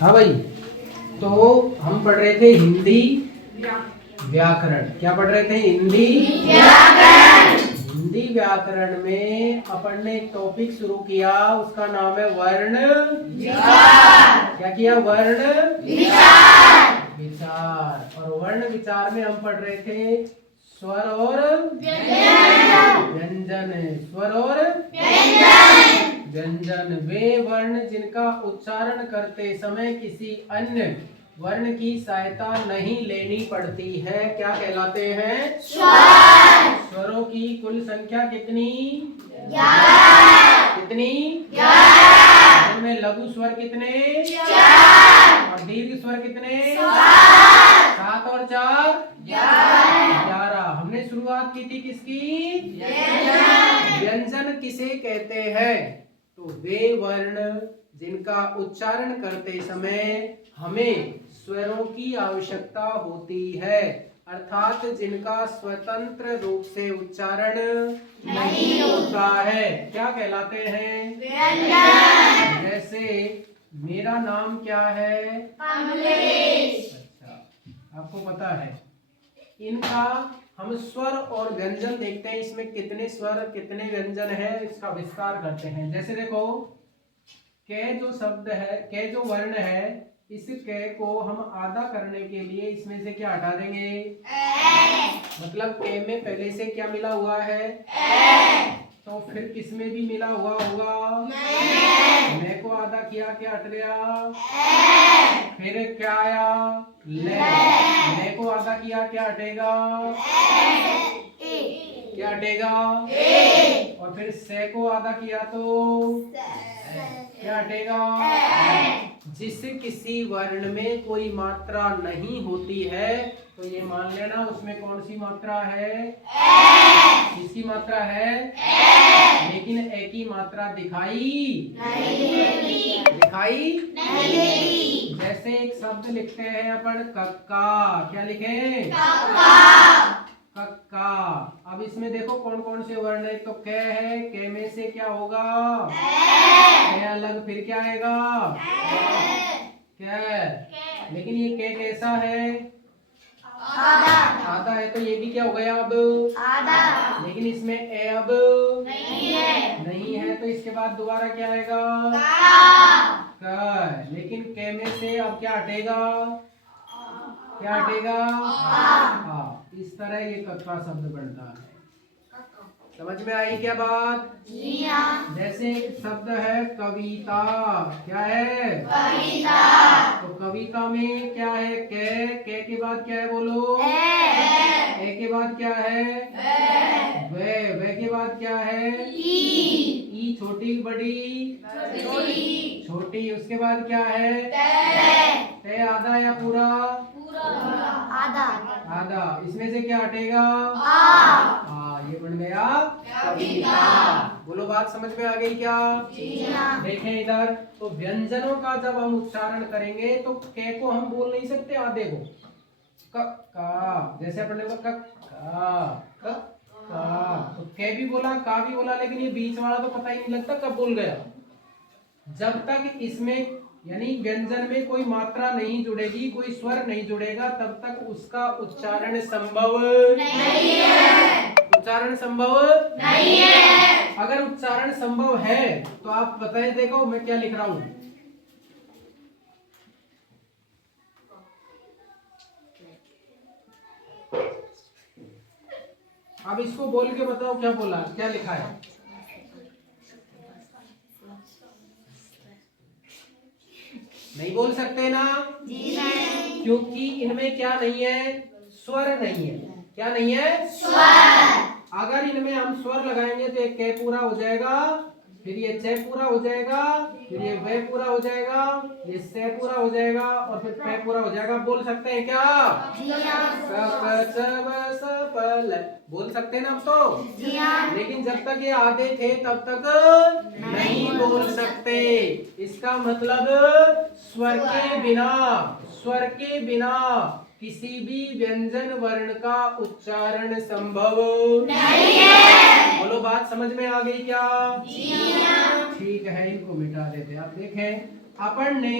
हाँ भाई, तो हम पढ़ रहे थे हिंदी व्याकरण। क्या पढ़ रहे थे? हिंदी व्याकरण। हिंदी व्याकरण में अपन ने एक टॉपिक शुरू किया, उसका नाम है वर्ण विचार। क्या किया? वर्ण विचार। और वर्ण विचार में हम पढ़ रहे थे स्वर और व्यंजन। स्वर और व्यंजन वे वर्ण जिनका उच्चारण करते समय किसी अन्य वर्ण की सहायता नहीं लेनी पड़ती है, क्या कहलाते हैं? स्वर। स्वरों की कुल संख्या कितनी? 11। कितनी? 11। उनमें लघु स्वर कितने? 4। और दीर्घ स्वर कितने? 7। 7 और 4 11। हमने शुरुआत की थी किसकी? व्यंजन किसे कहते हैं? तो वे वर्ण जिनका उच्चारण करते समय हमें स्वरों की आवश्यकता होती है, अर्थात जिनका स्वतंत्र रूप से उच्चारण नहीं होता है, क्या कहलाते हैं? व्यंजन। जैसे मेरा नाम क्या है? कमलेश। अच्छा, आपको पता है इनका हम स्वर और व्यंजन देखते हैं, इसमें कितने स्वर कितने व्यंजन है, इसका विस्तार करते हैं। जैसे देखो, कै जो शब्द है, कै जो वर्ण है, इस कै को हम आधा करने के लिए इसमें से क्या हटा देंगे? मतलब कै में पहले से क्या मिला हुआ है? तो फिर किस में भी मिला हुआ होगा? मैं को आधा किया, क्या हट गया? फिर क्या आया? ले को आधा किया, क्या हटेगा? क्या हटेगा? और फिर से को आधा किया तो क्या हटेगा? जिस किसी वर्ण में कोई मात्रा नहीं होती है, तो ये मान लेना उसमें कौन सी मात्रा है? किसकी मात्रा है? लेकिन ए की मात्रा दिखाई नहीं देती। जैसे एक शब्द लिखते हैं अपन कक्का, क्या लिखे? कक्का। अब इसमें देखो कौन कौन से वर्ण है। तो कै है, कै में से क्या होगा? कै अलग, फिर क्या आएगा? कै। लेकिन ये कै कैसा है? आधा है, तो ये भी क्या हो गया अब? आधा। लेकिन इसमें ए अब नहीं है, तो इसके बाद दोबारा क्या आएगा? क। लेकिन कै में से अब क्या हटेगा? क्या हटेगा? हाँ, इस तरह ये कक्का शब्द बनता है। समझ में आई क्या बात? जी हाँ। जैसे एक शब्द है कविता, क्या है? कविता। तो कविता में क्या है? कै के बाद क्या है? बोलो। ए के बाद क्या है? वे के बाद क्या है? ई छोटी बड़ी? छोटी। उसके बाद क्या है? ते आधा या पूरा? आधा। इसमें से क्या हटेगा? ये बन गया कविता। बोलो, बात समझ में आ गई क्या? देखें इधर, तो व्यंजनों का जब हम उच्चारण करेंगे तो कै को हम बोल नहीं सकते आधे को। का, जैसे अपन ने बोला का, तो कै भी बोला, का भी बोला, लेकिन ये बीच वाला तो पता ही नहीं लगता कब बोल गया। जब तक इसमें यानी व्यंजन में कोई मात्रा नहीं जुड़ेगी, कोई स्वर नहीं जुड़ेगा, तब तक उसका उच्चारण संभव नहीं है। उच्चारण संभव नहीं है। अगर उच्चारण संभव है तो आप बताइए, देखो मैं क्या लिख रहा हूं। अब इसको बोल के बताओ क्या बोला, क्या लिखा है? नहीं बोल सकते ना? जी नहीं। क्योंकि इनमें क्या नहीं है? स्वर नहीं है। क्या नहीं है? स्वर। अगर इनमें हम स्वर लगाएंगे तो एक कै पूरा हो जाएगा, फिर ये चे पूरा हो जाएगा, फिर ये वे पूरा हो जाएगा, ये से पूरा हो जाएगा, और फिर पै पूरा हो जाएगा। बोल सकते हैं क्या? बोल सकते हैं ना अब तो? लेकिन जब तक ये आधे थे तब तक नहीं बोल सकते। इसका मतलब स्वर के बिना किसी भी व्यंजन वर्ण का उच्चारण संभव नहीं है। बोलो, बात समझ में आ गई क्या? जी हाँ। ठीक है, इनको मिटा देते। आप देखें, अपन ने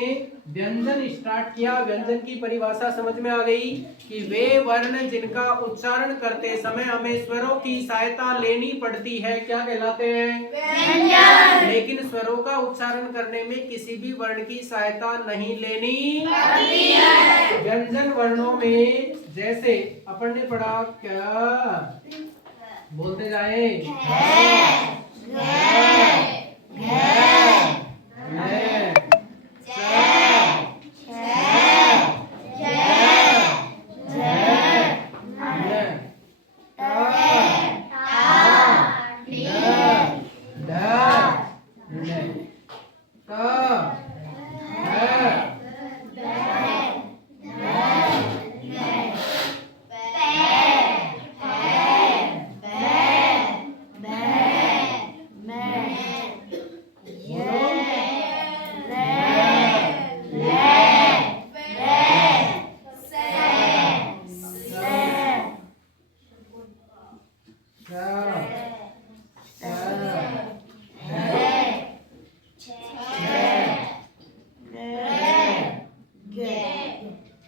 व्यंजन स्टार्ट किया। व्यंजन की परिभाषा समझ में आ गई कि वे वर्ण जिनका उच्चारण करते समय हमें स्वरों की सहायता लेनी पड़ती है क्या कहलाते हैं? व्यंजन। लेकिन स्वरों का उच्चारण करने में किसी भी वर्ण की सहायता नहीं लेनी पड़ती है। व्यंजन वर्णों में जैसे अपन ने पढ़ा क्या, बोलते जाए,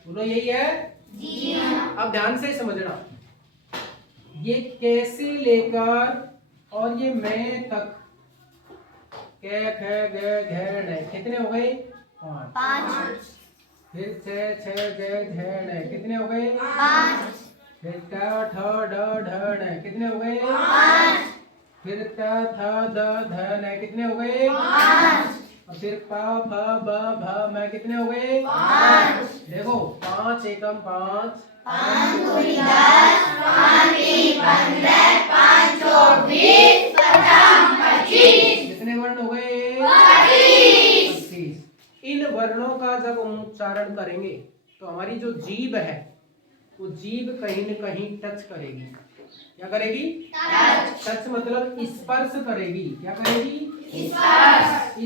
बोलो यही है जी। अब ध्यान से समझना, ये कैसे लेकर और ये मैं तक, कै ख ग घ ण कितने हो गए? 5। फिर छ ग घ ण कितने हो गए? 5। फिर ट ठ ड ढ ण कितने हो गए? 5। फिर त थ द ध न कितने हो गए? 5। और फिर प फ ब भ म कितने हो गए? 5। देखो 5 एकम 5, 5 दूनी 10, 5 तीन 15, 5 चौक 20, 50 25। कितने वर्ण हो गए? 25। इन वर्णों का जब हम उच्चारण करेंगे तो हमारी जो जीभ है वो जीभ कहीं न कहीं टच करेगी। क्या करेगी? टच मतलब स्पर्श करेगी। क्या करेगी?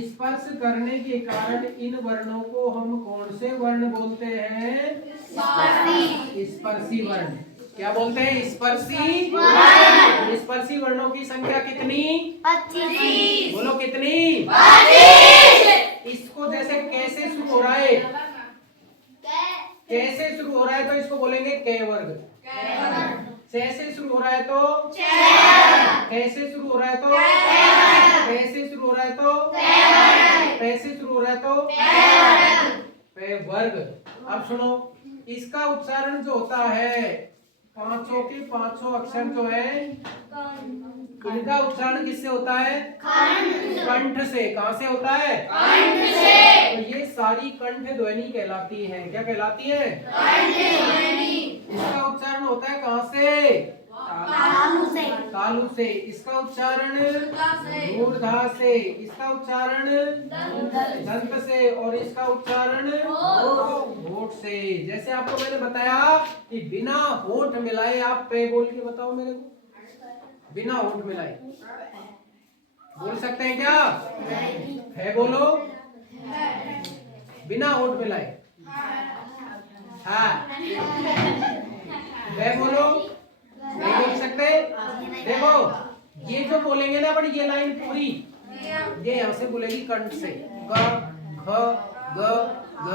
स्पर्श करने के कारण इन वर्णों को हम कौन से वर्ण बोलते हैं? स्पर्शी वर्ण। क्या बोलते हैं? स्पर्शी वर्ण। स्पर्शी वर्णों की संख्या कितनी? 25। बोलो कितनी? 25। इसको जैसे कैसे शुरू हो रहा है, कैसे शुरू हो रहा है तो इसको बोलेंगे कै वर्ग। कैसे शुरू हो रहा है तो कैसे शुरू हो रहा है तो कैसे शुरू हो रहा है तो कैसे शुरू हो रहा है तो पे वर्ग। अब सुनो, इसका उच्चारण जो होता है, पांचों के पांचों अक्षर जो है इनका उच्चारण किससे होता है? कंठ से। कहां से होता है? कंठ से। तो ये सारी कंठ ध्वनि कहलाती है। क्या कहलाती है? कंठ ध्वनि। इसका उच्चारण होता है कहां से? तालु से। तालु से। इसका उच्चारण मूर्धा से। इसका उच्चारण दंत से। और इसका उच्चारण होठ से। जैसे आपको मैंने बताया कि बिना होठ मिलाए आप पे बोल के बताओ मेरे को, बिना होठ मिलाए बोल सकते हैं क्या? है बोलो, बिना होठ मिलाए। हाँ है बोलो, नहीं बोल सकते। देखो ये जो बोलेंगे ना बड़ी, ये लाइन पूरी ये यहां से बोलेगी कंठ से। ग घ ग घ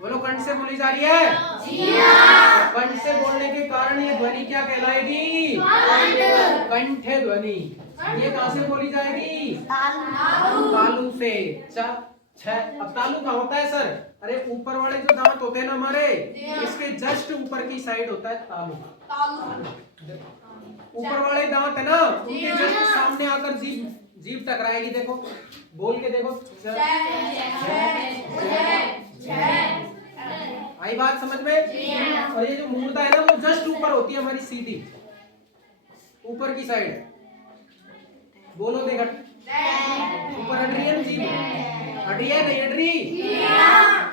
बोलो, कंठ से बोली जा रही है। कंठ से बोलने के कारण ये ध्वनि क्या कहलाएगी? कंठ ध्वनि। ये कहां से बोली जाएगी? तालु से। अब तालु कहां होता है सर? अरे ऊपर वाले जो दांत होते हैं ना हमारे, इसके जस्ट ऊपर की साइड होता है तालु। ऊपर वाले दांत है ना, उनके जस्ट सामने आकर जीभ टकराएगी। देखो बोल के देखो, आई बात समझ में? और ये जो मूर्धा है ना वो जस्ट ऊपर होती है हमारी, सीधी ऊपर की साइड। बोलो देखा, ऊपर हट रही है ना जीभ? हट रही है नहीं? हट रही?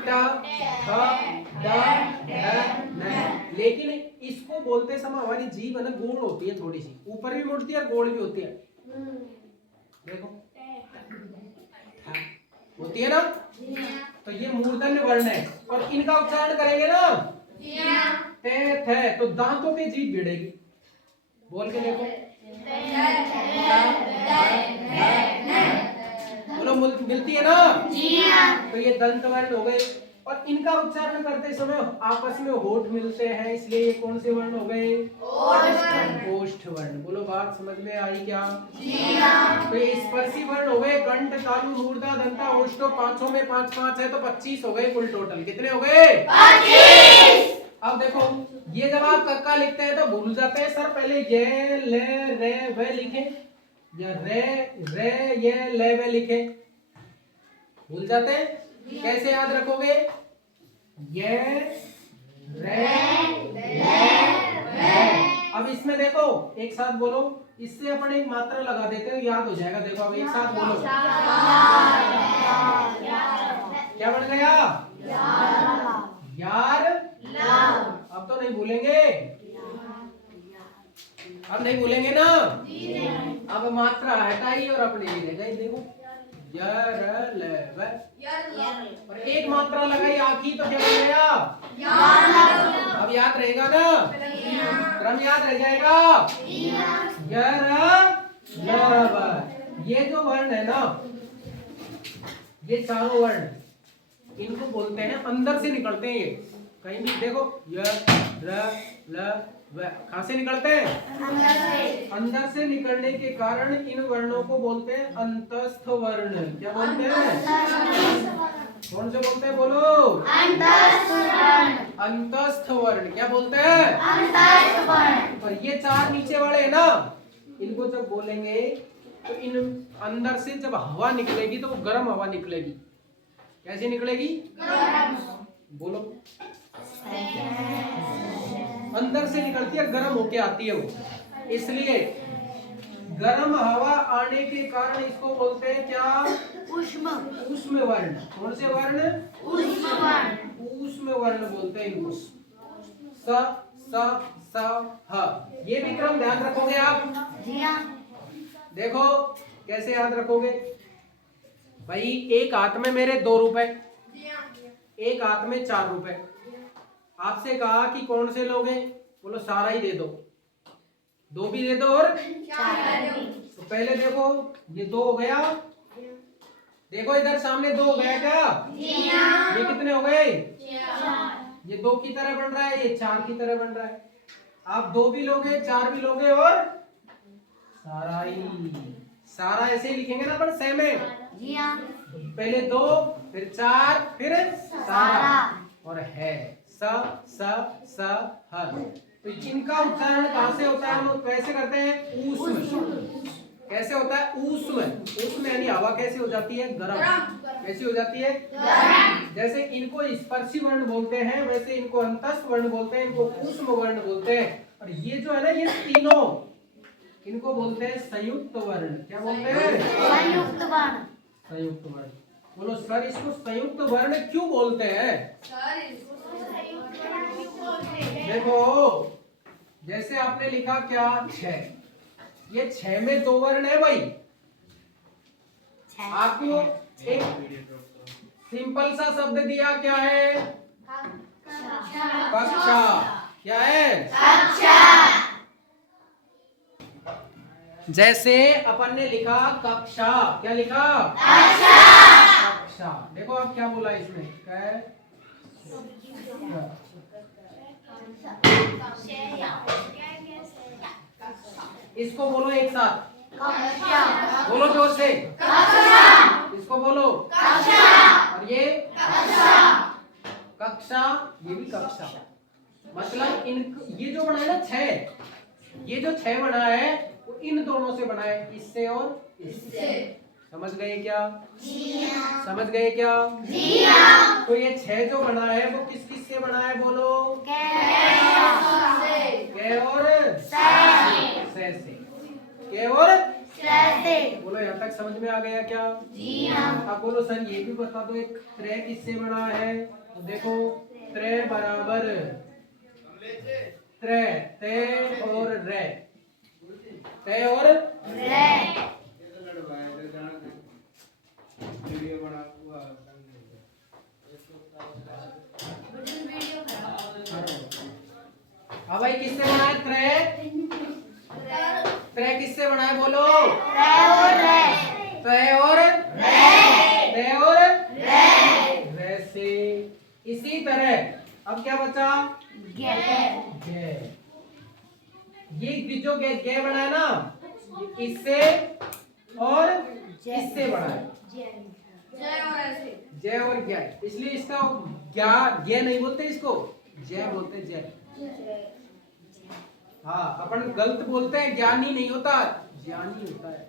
ट ठ ड ढ न। लेकिन इसको बोलते समय हमारी जीभ है ना गोल होती है, थोड़ी सी ऊपर भी मुड़ती है और गोल भी होती है। देखो होती है ना। तो ये मूर्धन्य वर्ण है और इनका उच्चारण करेंगे ना ते थे, तो दांतों की जीभ भिड़ेगी। बोल के देखो, बोलो मिलती है ना? जी हाँ। तो ये दंत वर्ण हो गए और इनका उच्चारण करते समय आपस में होठ मिलते हैं, इसलिए ये कौन से वर्ण हो गए? ओष्ठ वर्ण। बोलो बात समझ में आई क्या? जी हाँ। तो ये स्पर्शी वर्ण हो गए कंठ, तालु, मूर्धा, दंता, ओष्ठो, पांचों में 5-5 है तो 25 हो गए कुल टोटल। कितने हो गए? 25। अब देखो ये जब आप कक्का लिखते हैं तो भूल जाते हैं सर, पहले ये ले रे वे लिखे या रे रे ये ले वे लिखे, भूल जाते हैं। कैसे याद रखोगे? ये रे ले। अब इसमें देखो एक साथ बोलो, इससे अपन एक मात्रा लगा देते हैं, याद हो जाएगा। देखो अब एक साथ बोलो, क्या बन गया? यार। अब तो नहीं भूलेंगे, अब नहीं भूलेंगे ना? अब मात्रा हटाई और अपने ही रह गई। देखो यार ले वे, और एक मात्रा लगाई आखी तो क्या बन गया? अब याद रहेगा ना? क्रम याद रह जाएगा। ये जो वर्ण है ना, ये चारों वर्ण इनको बोलते हैं अंदर से निकलते हैं। ये कहीं भी देखो य र ल व कहां से निकलते हैं? अंदर से निकलने के कारण इन वर्णों को बोलते हैं अंतस्थ वर्ण। क्या बोलते हैं? कौन से बोलते हैं? बोलो। अंतस्थ वर्ण। क्या बोलते हैं? अंतस्थ वर्ण। और ये चार नीचे वाले है ना, इनको जब बोलेंगे तो इन अंदर से जब हवा निकलेगी तो वो गर्म हवा निकलेगी। कैसे निकलेगी? बोलो। अंदर से निकलती है, गर्म होके आती है वो, इसलिए गर्म हवा आने के कारण इसको बोलते हैं क्या? ऊष्म। ऊष्म वर्ण। कौन से वर्ण? ऊष्म वर्ण। ऊष्म वर्ण बोलते हैं इनको। स स स ह। ये भी क्रम ध्यान रखोगे आप? जी हाँ। देखो कैसे याद रखोगे भाई। एक हाथ में मेरे 2 रुपए, एक हाथ में 4 रुपए। आपसे कहा कि कौन से लोगे? बोलो सारा ही दे दो, 2 भी दे दो और 4 भी। तो पहले देखो ये 2 हो गया, देखो इधर सामने 2 हो गया क्या? जी हाँ। ये कितने हो गए? 4। ये 2 की तरह बन रहा है, ये 4 की तरह बन रहा है। आप 2 भी लोगे, 4 भी लोगे और सारा ही। सारा ऐसे ही लिखेंगे ना अपन सेम है। जी हाँ। पहले 2 फिर 4 फिर सारा और है स स स ह। तो इनका उच्चारण कहां से होता है? हम लोग कैसे करते हैं? ऊष्म। कैसे होता है? ऊष्म। ऊष्म यानी हवा कैसे हो जाती है? गर्म। कैसी हो जाती है? गर्म। जैसे इनको स्पर्शी वर्ण बोलते हैं, वैसे इनको अंतस्थ वर्ण बोलते हैं, इनको ऊष्म वर्ण बोलते हैं। और ये जो है ना, ये तीनों इनको बोलते हैं संयुक्त वर्ण। क्या बोलते हैं? संयुक्त वर्ण। संयुक्त वर्ण। बोलो सर इसको संयुक्त वर्ण क्यों बोलते हैं? देखो जैसे आपने लिखा क्या? 6। ये 6 में 2 वर्ण है भाई। आपको एक सिंपल सा शब्द दिया, क्या है? कक्षा। क्या है? कक्षा। जैसे अपन ने लिखा कक्षा, क्या लिखा? कक्षा। कक्षा। देखो अब क्या बोला इसमें? क्या है? इसको बोलो एक साथ, कक्षा। बोलो जोर से। कक्षा। इसको बोलो। कक्षा। और ये कक्षा। कक्षा, ये भी कक्षा। मतलब इन ये जो बना है ना 6, ये जो 6 बना है वो इन दोनों से बना है, इससे और इससे। समझ गए क्या? जी हाँ। समझ गए क्या? जी हाँ। तो ये 6 जो बना है वो किस किस से बना है? बोलो। कै और से से। कै और से। बोलो यहाँ तक समझ में आ गया क्या? जी हाँ। अब बोलो सर ये भी बता दो, एक त्रे किससे बना है? तो देखो त्रे बराबर त्रे, ते और रे, ते और रे। हाँ भाई किससे बना है? त्रे। त्रे किससे बना है? बोलो। रे और रे। त्रे और जैसे। इसी तरह अब क्या बचा? गे गे। ये जो गे गे बना है ना, इससे और इससे बना है, जय और ज्ञ, इसलिए इसका ज्ञा ज्ञ नहीं बोलते, इसको जय बोलते, जय। हाँ, अपन गलत बोलते हैं, ज्ञानी नहीं होता, ज्ञानी होता है।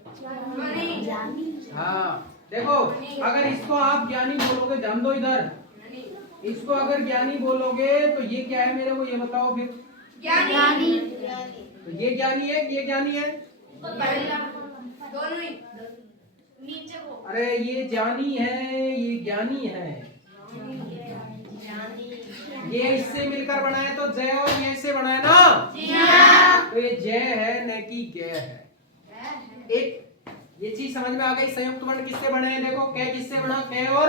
हाँ देखो, अगर इसको आप ज्ञानी बोलोगे, ध्यान दो इधर, इसको अगर ज्ञानी बोलोगे तो ये क्या है, मेरे को ये बताओ फिर। ज्ञानी तो ये ज्ञानी है, ये ज्ञानी है? दोनों ही नीचे को। अरे ये ज्ञानी है, ये ज्ञानी है। ये इससे मिलकर बना है तो जय, और ये से बना है ना, जी हाँ। तो ये जय है न कि गे है। एक ये चीज समझ में आ गई। संयुक्त वर्ण किससे बने हैं? देखो, कै किससे बना? कै और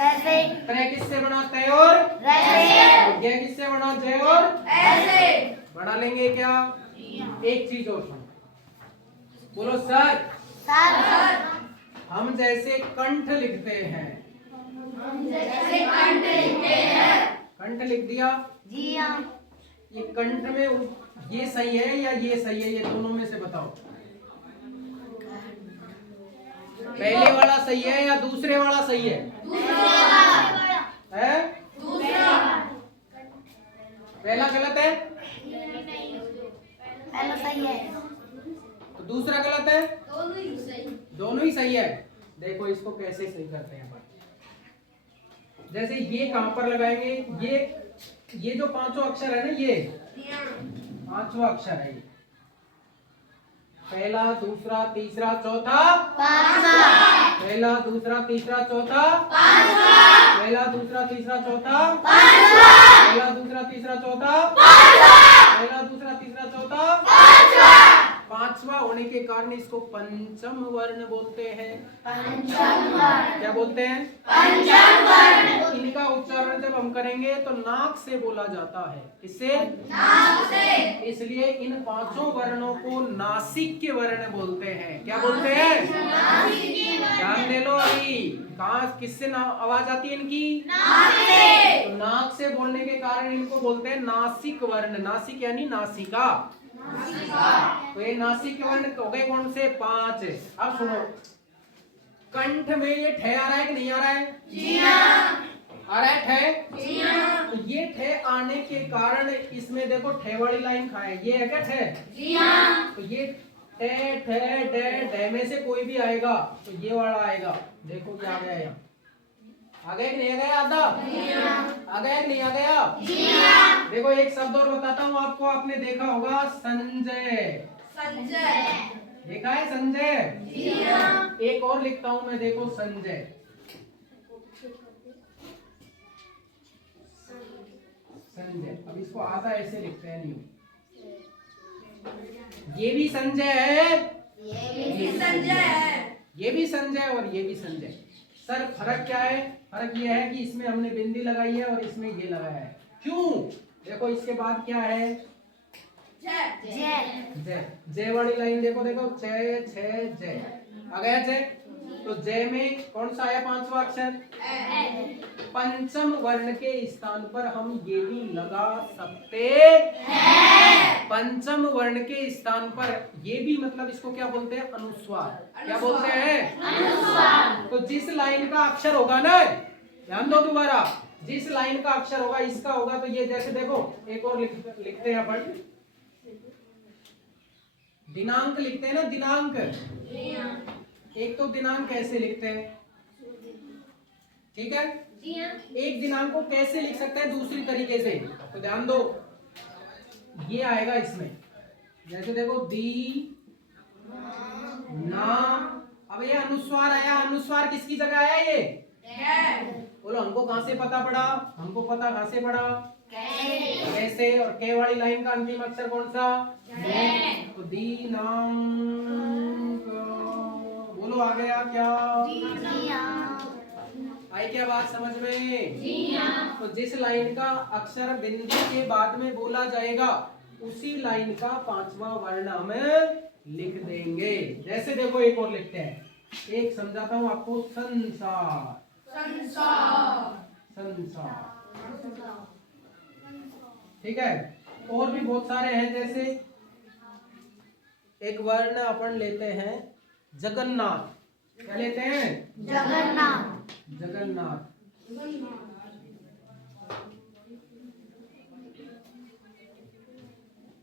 ऐसे। त्रै किससे बना? तय और ऐसे। गे किससे बना? जय और ऐसे। बना लेंगे क्या? एक चीज और सुनो, बोलो सर। सर। हम जैसे कंठ लिखते हैं, जैसे कंठ लिखते हैं। कंठ लिख दिया, जी हाँ। ये कंठ में ये सही है या ये सही है? ये दोनों में से बताओ, पहले वाला सही है या दूसरे वाला सही है? है? पहला गलत है पहला सही है तो दूसरा गलत है? दोनों ही सही। दोनों ही सही है। देखो इसको कैसे सही करते हैं अपन। जैसे ये कहां पर लगाएंगे? ये जो पांचों अक्षर है ना, ये पांचवा अक्षर है, ये पहला दूसरा तीसरा चौथा पांचवा। पहला दूसरा तीसरा चौथा पांचवा। पहला दूसरा तीसरा चौथा पांचवा। पहला दूसरा तीसरा चौथा पांचवा। पहला दूसरा तीसरा चौथा पांचवा। पांचवा होने के कारण इसको पंचम वर्ण बोलते हैं। पंचम वर्ण। क्या बोलते हैं? पंचम वर्ण। इनका उच्चारण जब हम करेंगे तो नाक से बोला जाता है। किससे? नाक से। इसलिए इन पांचों वर्णों को नासिक के वर्ण बोलते हैं। क्या बोलते हैं? ध्यान दे लो अभी, कहाँ किससे आवाज आती है इनकी? नाक से। तो नाक से बोलने के कारण इनको बोलते हैं नासिक वर्ण। नासिक यानी नासिका। तो ये नासिक वर्ण हो गए कौन से? 5। अब सुनो, कंठ में ये ठे आ रहा है कि नहीं आ रहा है? जी हाँ। आ रहा है ठे? जी हाँ। तो ये ठे आने के कारण इसमें देखो ठे वाली लाइन कहाँ है? ये है क्या ठे? जी हाँ। तो ये ठे ठे डे डे में से कोई भी आएगा तो ये वाला आएगा। देखो क्या आ गया यहाँ, आ गया कि नहीं आ गया? आधा आ गया कि नहीं आ गया? जी हाँ। देखो एक शब्द और बताता हूँ आपको, आपने देखा होगा संजय। संजय। देखा है संजय? जी हाँ। एक और लिखता हूँ मैं, देखो संजय। संजय, अब इसको आधा ऐसे लिखते हैं, नहीं ये भी संजय है, ये भी संजय है। ये भी संजय और ये भी संजय। सर फर्क क्या है? फर्क ये है कि इसमें हमने बिंदी लगाई है और इसमें ये लगाया है। क्यों? देखो इसके बाद क्या है? जय। जय। जय वाली लाइन देखो, देखो जय छय जय आ गया जय। तो जय में कौन सा आया? पांचवा अक्षर। पंचम वर्ण के स्थान पर हम ये भी लगा सकते हैं। पंचम वर्ण के स्थान पर ये भी, मतलब इसको क्या बोलते हैं? अनुस्वार। क्या बोलते हैं? अनुस्वार। तो जिस लाइन का अक्षर होगा ना, ध्यान दो दोबारा, जिस लाइन का अक्षर होगा इसका होगा तो ये, जैसे देखो एक और लिखते हैं अपन, दिनांक लिखते हैं ना, दिनांक। एक तो दिनांक कैसे लिखते हैं? ठीक है, एक दिनांक को कैसे लिख सकते हैं दूसरी तरीके से? तो ध्यान दो, ये आएगा इसमें, जैसे देखो दी ना। अब ये अनुस्वार आया। अनुस्वार किसकी जगह आया? ये बोलो, हमको कहां से पता पड़ा? हमको पता कहां से पड़ा? कैसे। और के वाली लाइन का अंतिम अक्षर कौन सा? तो दीनांक। बोलो आ गया क्या? आई क्या बात समझ में? तो जिस लाइन का अक्षर बिंदु के बाद में बोला जाएगा उसी लाइन का पांचवा वर्ण हम लिख देंगे। जैसे देखो एक और लिखते हैं, एक समझाता हूं आपको, संसार। कंसा। ठीक है, और भी बहुत सारे हैं, जैसे एक वर्ण अपन लेते हैं जगन्नाथ। क्या लेते हैं? जगन्नाथ। जगन्नाथ।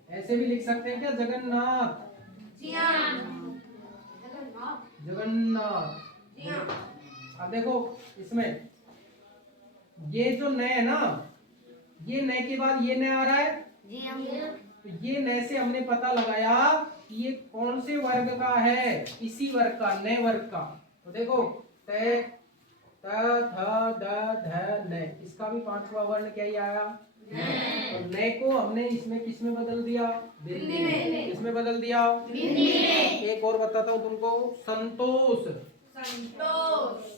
ऐसे भी लिख सकते हैं क्या? जगन्नाथ, जी हाँ। जगन्नाथ। जी हाँ। अब देखो इसमें ये जो न है ना, ये न के बाद ये न आ रहा है, जी हाँ। तो ये न से हमने पता लगाया कि ये कौन से वर्ग का है, इसी वर्ग का, न वर्ग का। तो देखो त थ ध ध न, इसका भी पांचवा वर्ण क्या ही आया? तो न को हमने इसमें किसमें बदल दिया? बिंदी में। किसमें बदल दिया? बिंदी में। एक और बताता हूँ तुमको, संतोष। संतोष।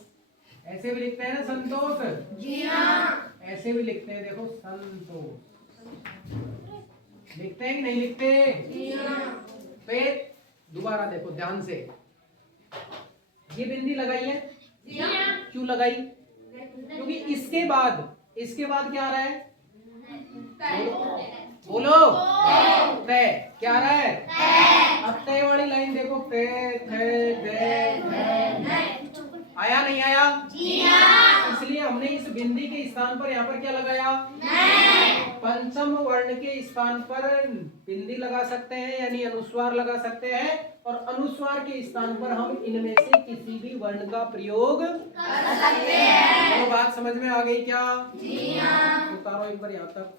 ऐसे भी लिखते हैं ना संतोष, जी हाँ। ऐसे भी लिखते हैं, देखो संतोष। लिखते हैं कि नहीं लिखते? जी हाँ। फिर दोबारा देखो ध्यान से, ये बिंदी लगाई है, जी हाँ। क्यों लगाई? क्योंकि इसके बाद क्या आ रहा है? बोलो, तय। क्या आ रहा है? अब तय वाली लाइन देखो, तय थे दे आया नहीं आया? जी हाँ। इसलिए हमने इस बिंदी के स्थान पर यहाँ पर क्या लगाया? पंचम वर्ण के स्थान पर बिंदी लगा सकते हैं, यानी अनुस्वार लगा सकते हैं, और अनुस्वार के स्थान पर हम इनमें से किसी भी वर्ण का प्रयोग कर सकते हैं। तो बात समझ में आ गई क्या? जी हाँ। उतारो एक बार यहाँ तक।